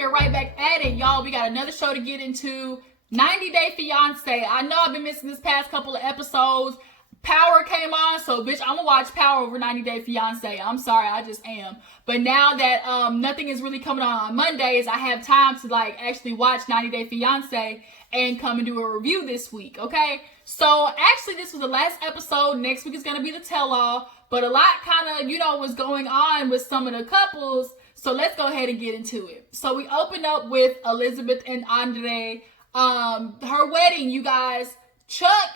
we are right back at it, y'all. We got another show to get into. 90 Day Fiance. I know I've been missing this past couple of episodes. Power came on, so bitch, I'm gonna watch Power over 90 Day Fiance. I'm sorry, I just am. But now that nothing is really coming on Mondays, I have time to like actually watch 90 Day Fiance and come and do a review this week, okay? So actually this was the last episode. Next week is gonna be the tell-all, but a lot kind of, was going on with some of the couples. So let's go ahead and get into it. So we open up with Elizabeth and Andrei. Her wedding, you guys. Chuck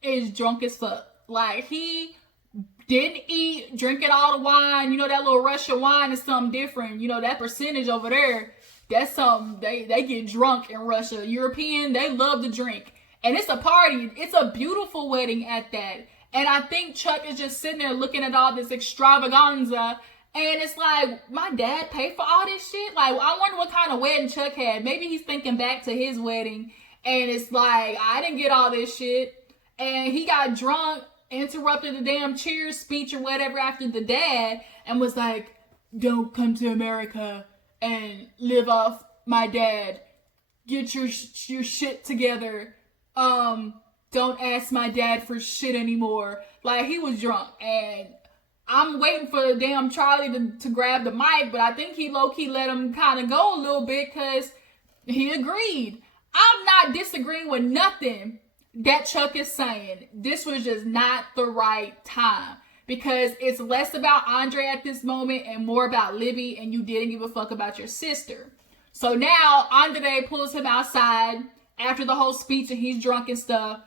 is drunk as fuck. Like, he didn't eat, drinking all the wine. That little Russian wine is something different. That percentage over there, that's something, they get drunk in Russia. European, they love to drink. And it's a party. It's a beautiful wedding at that. And I think Chuck is just sitting there looking at all this extravaganza. And it's like, my dad paid for all this shit? Like, I wonder what kind of wedding Chuck had. Maybe he's thinking back to his wedding. And it's like, I didn't get all this shit. And he got drunk, interrupted the damn cheers speech or whatever after the dad. And was like, don't come to America and live off my dad. Get your shit together. Don't ask my dad for shit anymore. Like, he was drunk. And I'm waiting for damn Charlie to grab the mic, but I think he low-key let him kind of go a little bit because he agreed. I'm not disagreeing with nothing that Chuck is saying. This was just not the right time because it's less about Andrei at this moment and more about Libby, and you didn't give a fuck about your sister. So now Andrei pulls him outside after the whole speech and he's drunk and stuff.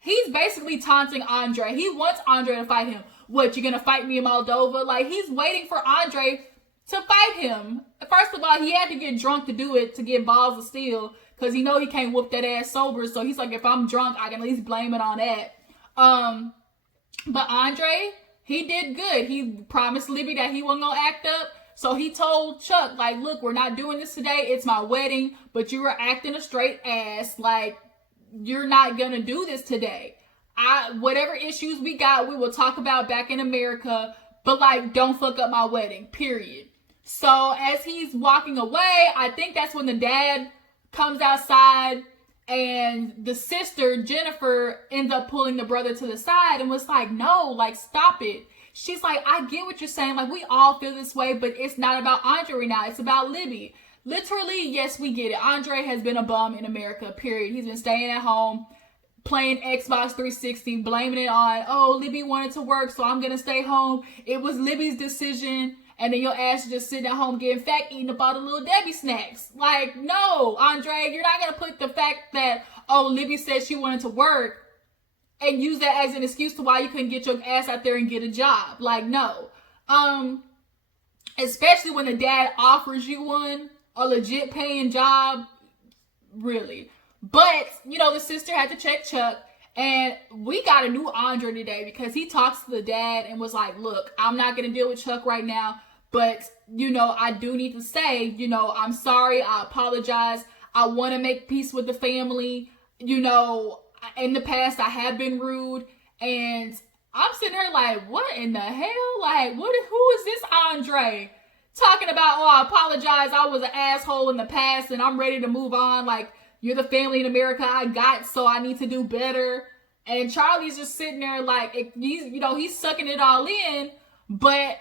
He's basically taunting Andrei. He wants Andrei to fight him. What, you're gonna fight me in Moldova? Like, he's waiting for Andrei to fight him. First of all, he had to get drunk to do it, to get balls of steel, because he know he can't whoop that ass sober. So he's like, if I'm drunk, I can at least blame it on that. But Andrei, he did good. He promised Libby that he wasn't gonna act up. So he told Chuck, like, look, we're not doing this today. It's my wedding, but you were acting a straight ass. Like, you're not gonna do this today. Whatever issues we got, we will talk about back in America, but like, don't fuck up my wedding, period. So as he's walking away, I think that's when the dad comes outside and the sister, Jennifer, ends up pulling the brother to the side and was like, no, like, stop it. She's like, I get what you're saying. Like, we all feel this way, but it's not about Andrei now. It's about Libby. Literally, yes, we get it. Andrei has been a bum in America, period. He's been staying at home, playing Xbox 360, blaming it on, oh, Libby wanted to work, so I'm gonna stay home. It was Libby's decision. And then your ass is just sitting at home getting fat, eating up all the little Debbie snacks. Like, no, Andrei, you're not gonna put the fact that, oh, Libby said she wanted to work and use that as an excuse to why you couldn't get your ass out there and get a job. Like, no. Especially when the dad offers you one, a legit paying job, really. But, the sister had to check Chuck, and we got a new Andrei today because he talks to the dad and was like, look, I'm not going to deal with Chuck right now, but, I do need to say, I'm sorry, I apologize, I want to make peace with the family, in the past I have been rude, and I'm sitting here like, what in the hell? Like, who is this Andrei? Talking about, oh, I apologize, I was an asshole in the past, and I'm ready to move on, like, you're the family in America I got, so I need to do better. And Charlie's just sitting there like, he's sucking it all in, but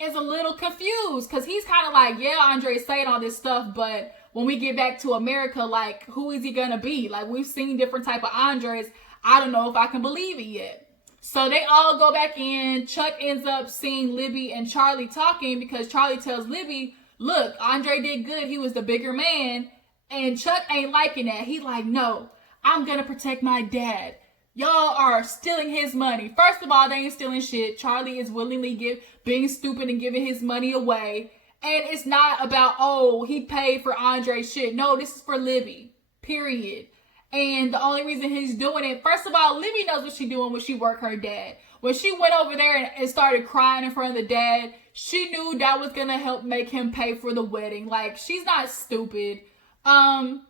is a little confused because he's kind of like, yeah, Andrei's saying all this stuff, but when we get back to America, like, who is he going to be? Like, we've seen different type of Andreis. I don't know if I can believe it yet. So they all go back in. Chuck ends up seeing Libby and Charlie talking because Charlie tells Libby, look, Andrei did good. He was the bigger man. And Chuck ain't liking that. He like, no, I'm going to protect my dad. Y'all are stealing his money. First of all, they ain't stealing shit. Charlie is willingly being stupid and giving his money away. And it's not about, oh, he paid for Andrei's shit. No, this is for Libby. Period. And the only reason he's doing it, first of all, Libby knows what she's doing when she worked her dad. When she went over there and started crying in front of the dad, she knew that was going to help make him pay for the wedding. Like, she's not stupid. And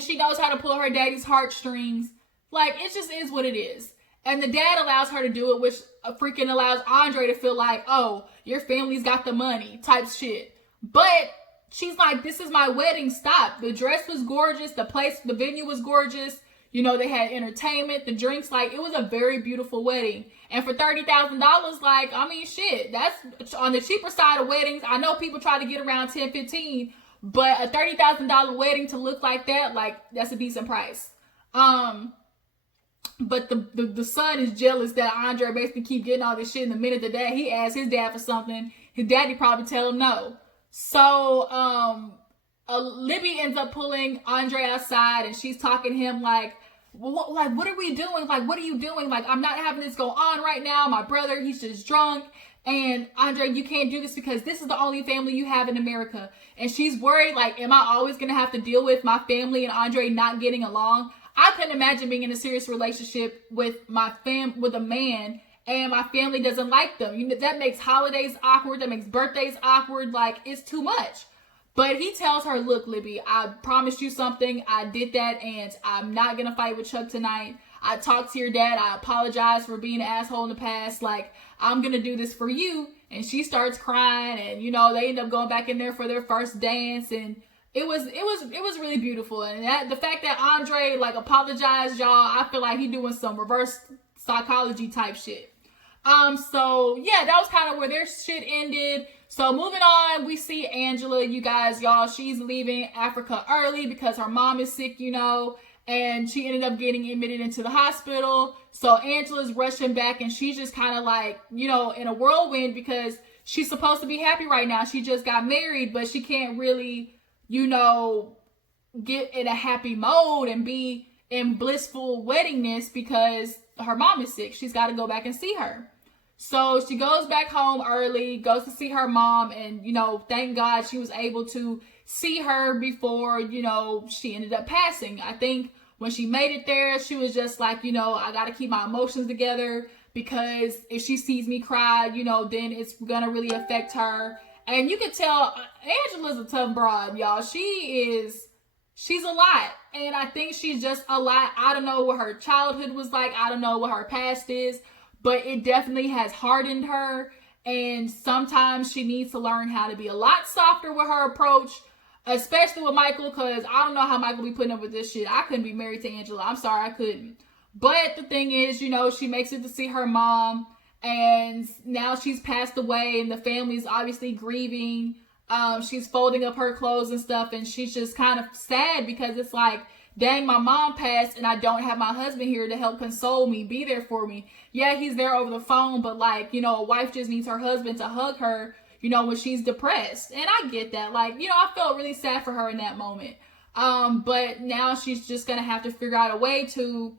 she knows how to pull her daddy's heartstrings. Like, it just is what it is. And the dad allows her to do it, which freaking allows Andrei to feel like, oh, your family's got the money type shit. But she's like, this is my wedding, stop. The dress was gorgeous, the venue was gorgeous. You know, they had entertainment, the drinks, like, it was a very beautiful wedding. And for $30,000, like, I mean, shit, that's on the cheaper side of weddings. I know people try to get around 10, 15, but a $30,000 wedding to look like that, like, that's a decent price. But the son is jealous that Andrei basically keep getting all this shit. In the minute that he asks his dad for something, his daddy probably tell him no. So, Libby ends up pulling Andrei outside, and she's talking to him like, what are we doing? Like, what are you doing? Like, I'm not having this go on right now. My brother, he's just drunk. And Andrei, you can't do this because this is the only family you have in America. And she's worried, like, am I always going to have to deal with my family and Andrei not getting along? I couldn't imagine being in a serious relationship with with a man and my family doesn't like them. You know, that makes holidays awkward. That makes birthdays awkward. Like, it's too much. But he tells her, look, Libby, I promised you something. I did that, and I'm not going to fight with Chuck tonight. I talked to your dad. I apologize for being an asshole in the past. Like, I'm going to do this for you. And she starts crying, and, you know, they end up going back in there for their first dance, and it was really beautiful. And the fact that Andrei, like, apologized, y'all, I feel like he doing some reverse psychology type shit. So yeah, that was kind of where their shit ended. So moving on, we see Angela, you guys, y'all, she's leaving Africa early because her mom is sick, you know, and she ended up getting admitted into the hospital. So Angela's rushing back, and she's just kind of like, you know, in a whirlwind because she's supposed to be happy right now. She just got married, but she can't really, you know, get in a happy mode and be in blissful weddingness because her mom is sick. She's got to go back and see her. So she goes back home early, goes to see her mom, and, you know, thank God she was able to see her before, you know, she ended up passing. I think when she made it there, she was just like, you know, I got to keep my emotions together because if she sees me cry, you know, then it's going to really affect her. And you can tell Angela's a tough broad, y'all. She's a lot. And I think she's just a lot. I don't know what her childhood was like. I don't know what her past is. But it definitely has hardened her. And sometimes she needs to learn how to be a lot softer with her approach. Especially with Michael. Because I don't know how Michael be putting up with this shit. I couldn't be married to Angela. I'm sorry, I couldn't. But the thing is, you know, she makes it to see her mom. And now she's passed away. And the family's obviously grieving. She's folding up her clothes and stuff. And she's just kind of sad because it's like, dang, my mom passed and I don't have my husband here to help console me, be there for me. Yeah, he's there over the phone, but like, you know, a wife just needs her husband to hug her, you know, when she's depressed. And I get that. Like, you know, I felt really sad for her in that moment. But now she's just going to have to figure out a way to,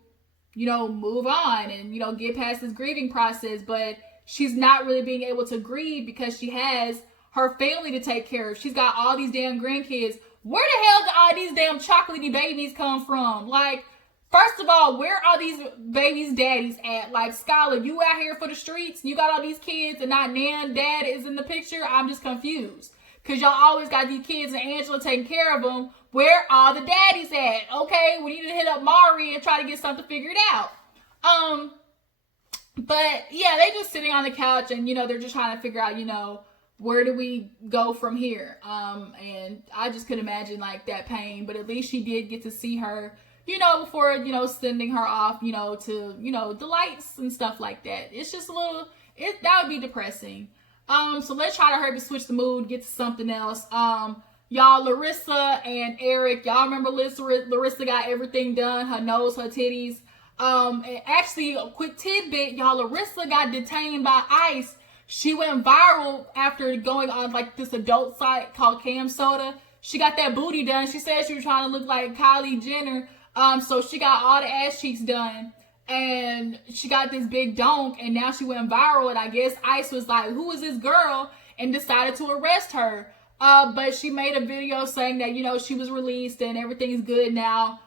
you know, move on and, you know, get past this grieving process. But she's not really being able to grieve because she has her family to take care of. She's got all these damn grandkids. Where the hell did all these damn chocolatey babies come from? Like, first of all, where are these babies' daddies at? Like, Skylar, you out here for the streets? You got all these kids and not Nan, dad is in the picture? I'm just confused. Because y'all always got these kids and Angela taking care of them. Where are the daddies at? Okay, we need to hit up Mari and try to get something figured out. But, yeah, they just sitting on the couch and, you know, they're just trying to figure out, you know, where do we go from here? And I just could imagine like that pain, but at least she did get to see her, you know, before, you know, sending her off, you know, to, you know, the lights and stuff like that. It's just a little, that would be depressing. So let's try to hurry to switch the mood, get to something else. Y'all, Larissa and Eric, y'all remember Larissa got everything done, her nose, her titties. And actually, a quick tidbit, y'all, Larissa got detained by ICE. She went viral after going on like this adult site called Cam Soda. She got that booty done. She said she was trying to look like Kylie Jenner. So she got all the ass cheeks done. And she got this big donk. And now she went viral. And I guess ICE was like, who is this girl? And decided to arrest her. But she made a video saying that, you know, she was released and everything's good now.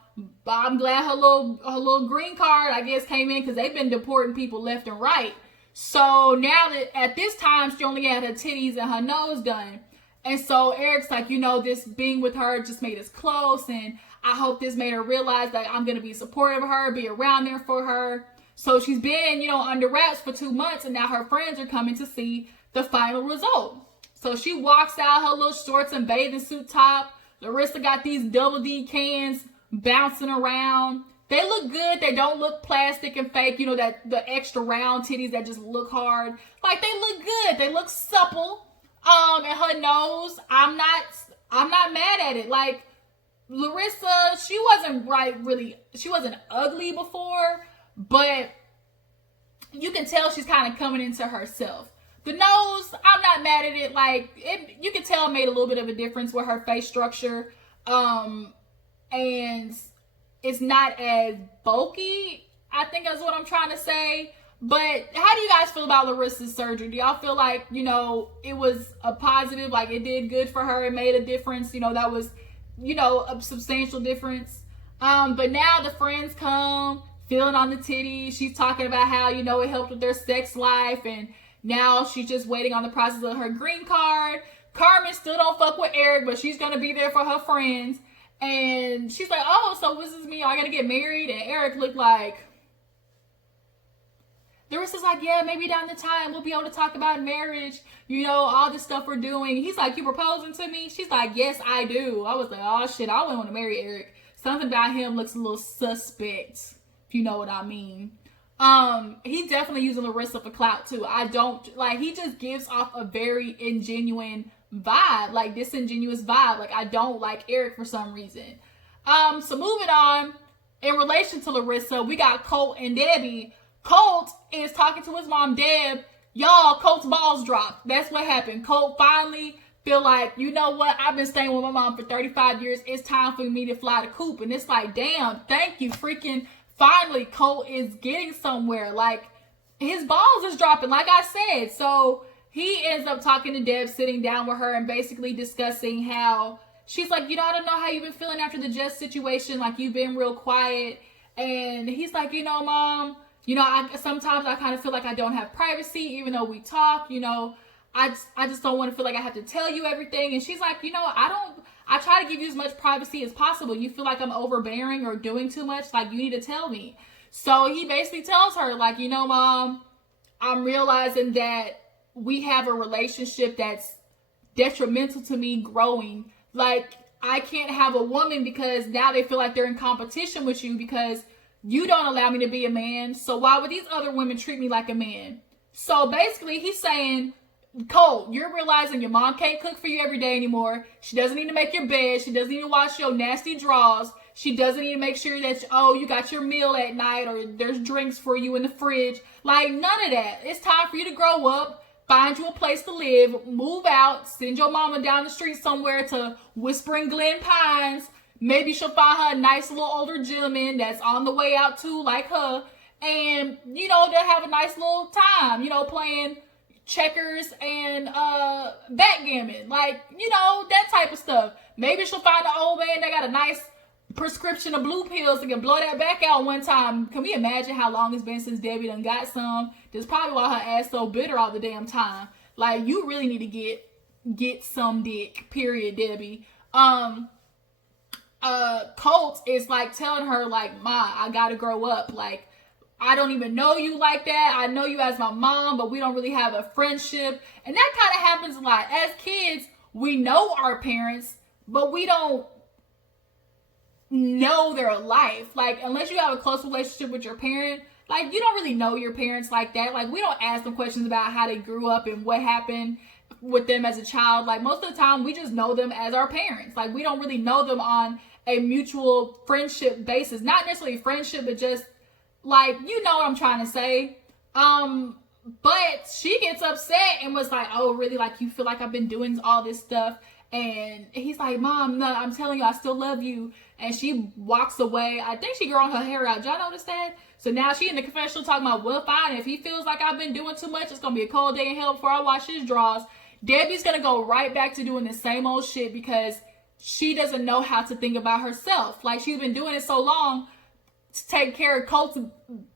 I'm glad her little green card, I guess, came in because they've been deporting people left and right. So now that at this time, she only had her titties and her nose done. And so Eric's like, you know, this being with her just made us close. And I hope this made her realize that I'm going to be supportive of her, be around there for her. So she's been, you know, under wraps for 2 months. And now her friends are coming to see the final result. So she walks out her little shorts and bathing suit top. Larissa got these double D cans bouncing around. They look good. They don't look plastic and fake. You know, that the extra round titties that just look hard. Like, they look good. They look supple. And her nose, I'm not mad at it. Like, Larissa, she wasn't she wasn't ugly before, but you can tell she's kind of coming into herself. The nose, I'm not mad at it. Like, you can tell it made a little bit of a difference with her face structure. And it's not as bulky, I think is what I'm trying to say. But how do you guys feel about Larissa's surgery? Do y'all feel like, you know, it was a positive, like it did good for her, it made a difference, you know, that was, you know, a substantial difference? But now the friends come, feeling on the titties. She's talking about how, you know, it helped with their sex life, and now she's just waiting on the process of her green card. Carmen still don't fuck with Eric, but she's gonna be there for her friends. And she's like, oh, so this is me, I gotta get married? And Eric looked like, Larissa's like, yeah, maybe down the time we'll be able to talk about marriage, you know, all the stuff we're doing. He's like, you proposing to me? She's like, yes, I do. I was like, oh shit, I wouldn't want to marry Eric. Something about him looks a little suspect, if you know what I mean. He's definitely using Larissa for clout too. I don't, like, he just gives off a very ingenuine vibe, like disingenuous vibe. Like, I don't like Eric for some reason. So moving on, in relation to Larissa, we got Colt and Debbie. Colt is talking to his mom, Deb. Y'all, Colt's balls dropped. That's what happened. Colt finally feel like, you know what? I've been staying with my mom for 35 years. It's time for me to fly the coop. And it's like, damn, thank you, freaking. Finally, Colt is getting somewhere. Like, his balls is dropping, like I said. So he ends up talking to Deb, sitting down with her and basically discussing how she's like, you know, I don't know how you've been feeling after the Jess situation. Like, you've been real quiet. And he's like, you know, Mom, you know, sometimes I kind of feel like I don't have privacy, even though we talk, you know, I just don't want to feel like I have to tell you everything. And she's like, you know, I try to give you as much privacy as possible. You feel like I'm overbearing or doing too much, like, you need to tell me. So he basically tells her, like, you know, Mom, I'm realizing that we have a relationship that's detrimental to me growing. Like, I can't have a woman because now they feel like they're in competition with you because you don't allow me to be a man. So why would these other women treat me like a man? So basically he's saying, Cole, you're realizing your mom can't cook for you every day anymore. She doesn't need to make your bed. She doesn't need to wash your nasty drawers. She doesn't need to make sure that, oh, you got your meal at night or there's drinks for you in the fridge. Like, none of that. It's time for you to grow up, find you a place to live, move out, send your mama down the street somewhere to Whispering Glen Pines. Maybe she'll find her a nice little older gentleman that's on the way out too, like her. And, you know, they'll have a nice little time, you know, playing checkers and backgammon. Like, you know, that type of stuff. Maybe she'll find an old man that got a nice prescription of blue pills and can blow that back out one time. Can we imagine how long it's been since Debbie done got some? That's probably why her ass so bitter all the damn time. Like, you really need to get some dick, period, Debbie. Colt is like telling her, like, Ma, I gotta grow up. Like, I don't even know you like that. I know you as my mom, but we don't really have a friendship. And that kind of happens a lot. As kids, we know our parents, but we don't know their life. Like, unless you have a close relationship with your parent, like, you don't really know your parents like that. Like, we don't ask them questions about how they grew up and what happened with them as a child. Like, most of the time, we just know them as our parents. Like, we don't really know them on a mutual friendship basis. Not necessarily friendship, but just, like, you know what I'm trying to say. But she gets upset and was like, oh, really? Like, you feel like I've been doing all this stuff? And he's like, Mom, no, I'm telling you, I still love you. And she walks away. I think she growing her hair out. Did y'all notice that? So now she in the confessional talking about, well, fine. If he feels like I've been doing too much, it's going to be a cold day in hell before I wash his drawers. Debbie's going to go right back to doing the same old shit because she doesn't know how to think about herself. Like, she's been doing it so long to take care of Colt's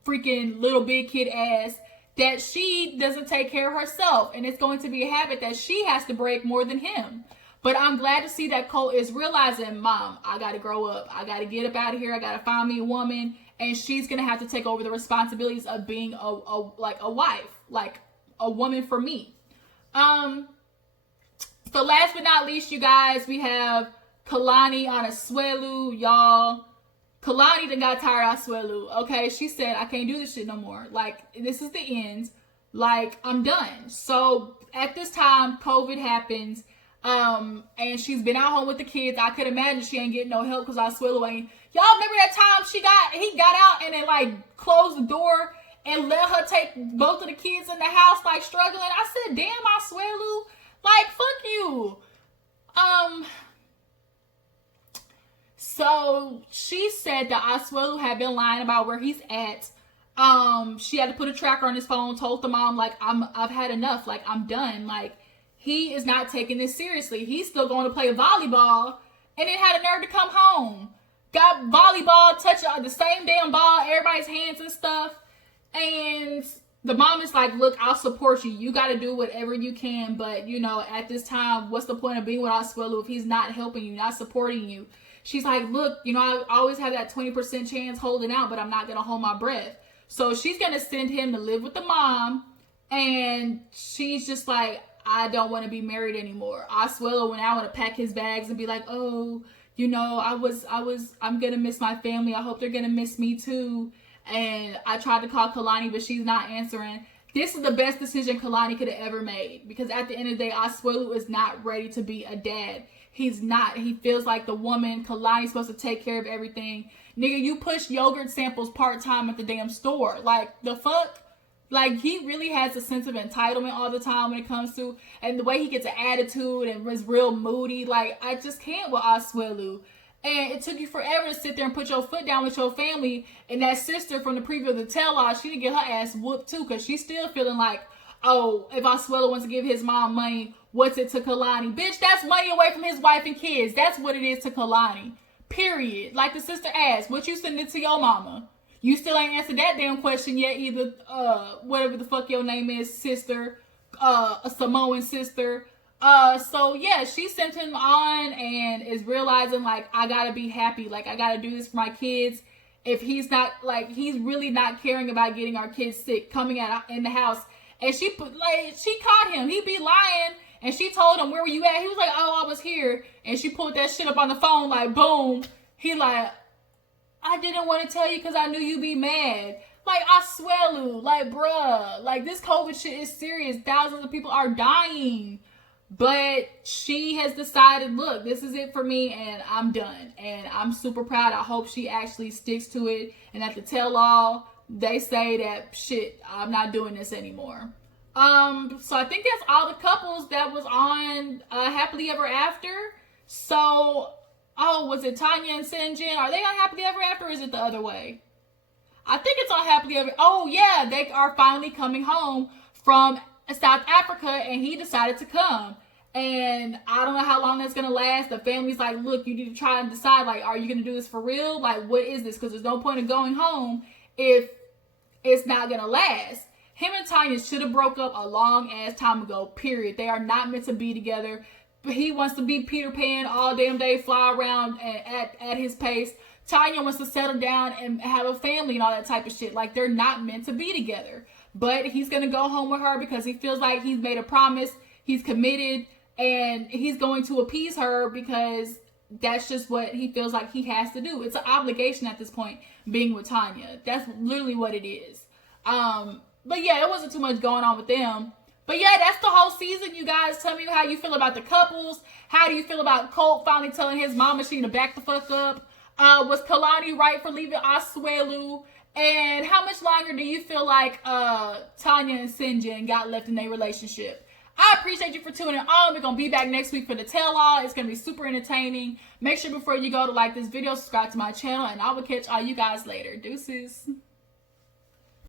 freaking little big kid ass that she doesn't take care of herself. And it's going to be a habit that she has to break more than him. But I'm glad to see that Colt is realizing, Mom, I got to grow up. I got to get up out of here. I got to find me a woman. And she's going to have to take over the responsibilities of being a wife, like a woman for me. So last but not least, you guys, we have Kalani and Asuelu, y'all. Kalani done got tired of Asuelu, okay? She said, I can't do this shit no more. Like, this is the end. Like, I'm done. So at this time, COVID happens. And she's been at home with the kids. I could imagine she ain't getting no help because Asuelu ain't. Y'all remember that time he got out and then like closed the door and let her take both of the kids in the house, like struggling? I said, damn, Asuelu, like, fuck you. So she said that Asuelu had been lying about where he's at. She had to put a tracker on his phone, told the mom, like, I've had enough, like, I'm done. Like, he is not taking this seriously. He's still going to play volleyball and then had a nerve to come home. Got volleyball, touch the same damn ball, everybody's hands and stuff. And the mom is like, look, I'll support you. You got to do whatever you can. But, you know, at this time, what's the point of being with Asuelu if he's not helping you, not supporting you? She's like, look, you know, I always have that 20% chance holding out, but I'm not going to hold my breath. So she's going to send him to live with the mom. And she's just like, I don't want to be married anymore. Asuelu went out to pack his bags and be like, oh, you know, I'm going to miss my family. I hope they're going to miss me too. And I tried to call Kalani, but she's not answering. This is the best decision Kalani could have ever made. Because at the end of the day, Asuelu is not ready to be a dad. He's not. He feels like the woman. Kalani's supposed to take care of everything. Nigga, you push yogurt samples part-time at the damn store. Like, the fuck? Like, he really has a sense of entitlement all the time when it comes to, and the way he gets an attitude and is real moody. Like, I just can't with Asuelu. And it took you forever to sit there and put your foot down with your family. And that sister from the preview of the tell-all, she didn't get her ass whooped too, because she's still feeling like, oh, if Asuelu wants to give his mom money, what's it to Kalani? Bitch, that's money away from his wife and kids. That's what it is to Kalani. Period. Like the sister asked, what you sending it to your mama? You still ain't answered that damn question yet either. Whatever the fuck your name is, sister. A Samoan sister. So yeah, she sent him on and is realizing, like, I gotta be happy. Like, I gotta do this for my kids. If he's not, like, he's really not caring about getting our kids sick, coming out in the house. And she caught him. He be lying. And she told him, where were you at? He was like, oh, I was here. And she pulled that shit up on the phone, like, boom. He like, I didn't want to tell you because I knew you'd be mad. Like, Asuelu, like, bruh, like, this COVID shit is serious. Thousands of people are dying. But she has decided, look, this is it for me, and I'm done. And I'm super proud. I hope she actually sticks to it. And at the tell-all, they say that, shit, I'm not doing this anymore. So I think that's all the couples that was on Happily Ever After. So, oh, was it Tanya and Syngin? Are they on Happily Ever After, or is it the other way? I think it's on Happily Ever. Oh, yeah, they are finally coming home from South Africa, and he decided to come. And I don't know how long that's going to last. The family's like, look, you need to try and decide, like, are you going to do this for real? Like, what is this? Because there's no point in going home if it's not going to last. Him and Tanya should have broke up a long ass time ago, period. They are not meant to be together. He wants to be Peter Pan all damn day, fly around at his pace. Tanya wants to settle down and have a family and all that type of shit. Like, they're not meant to be together. But he's going to go home with her because he feels like he's made a promise. He's committed, and he's going to appease her because that's just what he feels like he has to do. It's an obligation at this point, being with Tanya. That's literally what it is. But yeah, it wasn't too much going on with them. But yeah, that's the whole season, you guys. Tell me how you feel about the couples. How do you feel about Colt finally telling his mama she need to back the fuck up? Was Kalani right for leaving Asuelu? And how much longer do you feel like Tanya and Syngin got left in their relationship? I appreciate you for tuning in. We're going to be back next week for the tell-all. It's going to be super entertaining. Make sure before you go to like this video, subscribe to my channel, and I will catch all you guys later. Deuces.